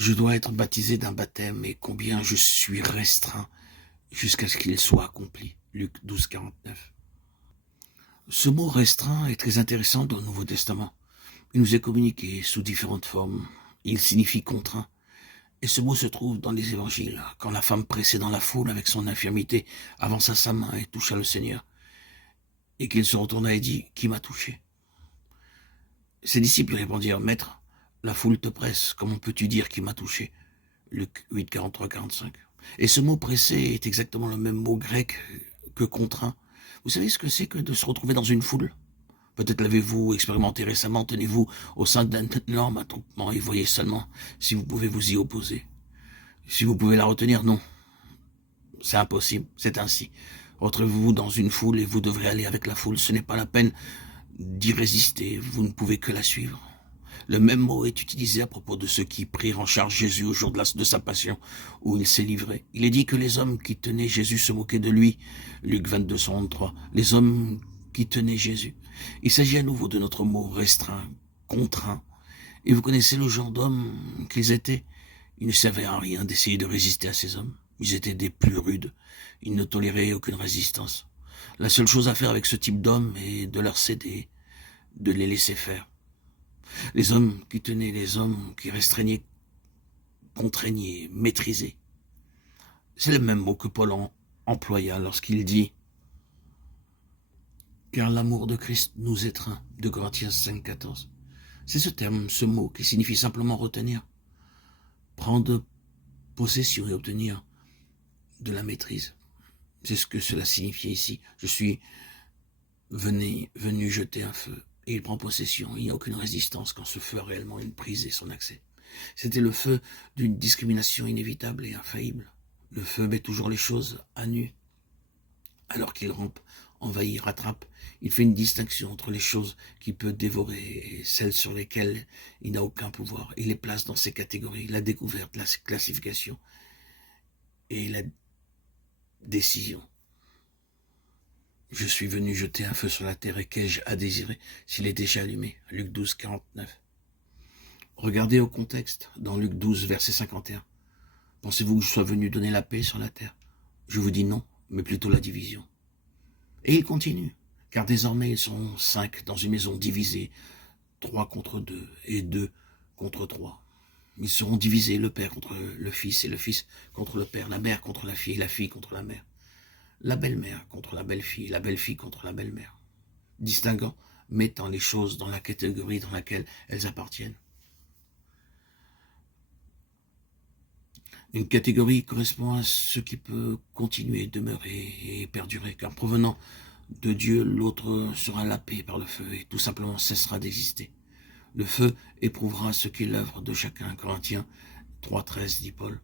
Je dois être baptisé d'un baptême, et combien je suis restreint jusqu'à ce qu'il soit accompli. Luc 12, 49. Ce mot restreint est très intéressant dans le Nouveau Testament. Il nous est communiqué sous différentes formes. Il signifie contraint. Et ce mot se trouve dans les évangiles, quand la femme pressée dans la foule avec son infirmité avança sa main et toucha le Seigneur, et qu'il se retourna et dit, « Qui m'a touché ?» Ses disciples répondirent, « Maître, la foule te presse, comment peux-tu dire qui m'a touché ?» Luc 8, 43-45. Et ce mot pressé est exactement le même mot grec que contraint. Vous savez ce que c'est que de se retrouver dans une foule? Peut-être l'avez-vous expérimenté récemment, tenez-vous au sein d'un énorme attroupement et voyez seulement si vous pouvez vous y opposer. Si vous pouvez la retenir, non. C'est impossible, c'est ainsi. Retrouvez-vous dans une foule et vous devrez aller avec la foule. Ce n'est pas la peine d'y résister, vous ne pouvez que la suivre. Le même mot est utilisé à propos de ceux qui prirent en charge Jésus au jour de sa passion, où il s'est livré. Il est dit que les hommes qui tenaient Jésus se moquaient de lui. Luc 22, 123. Les hommes qui tenaient Jésus. Il s'agit à nouveau de notre mot restreint, contraint. Et vous connaissez le genre d'hommes qu'ils étaient. Ils ne servaient à rien d'essayer de résister à ces hommes. Ils étaient des plus rudes. Ils ne toléraient aucune résistance. La seule chose à faire avec ce type d'hommes est de leur céder, de les laisser faire. Les hommes qui tenaient, les hommes qui restreignaient, contraignaient, maîtrisaient. C'est le même mot que Paul employa lorsqu'il dit « Car l'amour de Christ nous étreint » de Corinthiens 5, 14. C'est ce terme, ce mot, qui signifie simplement retenir, prendre possession et obtenir de la maîtrise. C'est ce que cela signifiait ici. Je suis venu jeter un feu. Et il prend possession. Il n'y a aucune résistance quand ce feu a réellement une prise et son accès. C'était le feu d'une discrimination inévitable et infaillible. Le feu met toujours les choses à nu. Alors qu'il rampe, envahit, rattrape, il fait une distinction entre les choses qu'il peut dévorer et celles sur lesquelles il n'a aucun pouvoir. Il les place dans ces catégories, la découverte, la classification et la décision. Je suis venu jeter un feu sur la terre et qu'ai-je à désirer s'il est déjà allumé? Luc 12, 49. Regardez au contexte, dans Luc 12, verset 51. Pensez-vous que je sois venu donner la paix sur la terre? Je vous dis non, mais plutôt la division. Et il continue, car désormais ils sont 5 dans une maison divisée, 3 contre 2 et 2 contre 3. Ils seront divisés, le père contre le fils et le fils contre le père, la mère contre la fille contre la mère. La belle-mère contre la belle-fille contre la belle-mère, distinguant, mettant les choses dans la catégorie dans laquelle elles appartiennent. Une catégorie correspond à ce qui peut continuer, demeurer et perdurer, car provenant de Dieu, l'autre sera lapé par le feu et tout simplement cessera d'exister. Le feu éprouvera ce qu'est l'œuvre de chacun. Corinthiens 3, 13, dit Paul.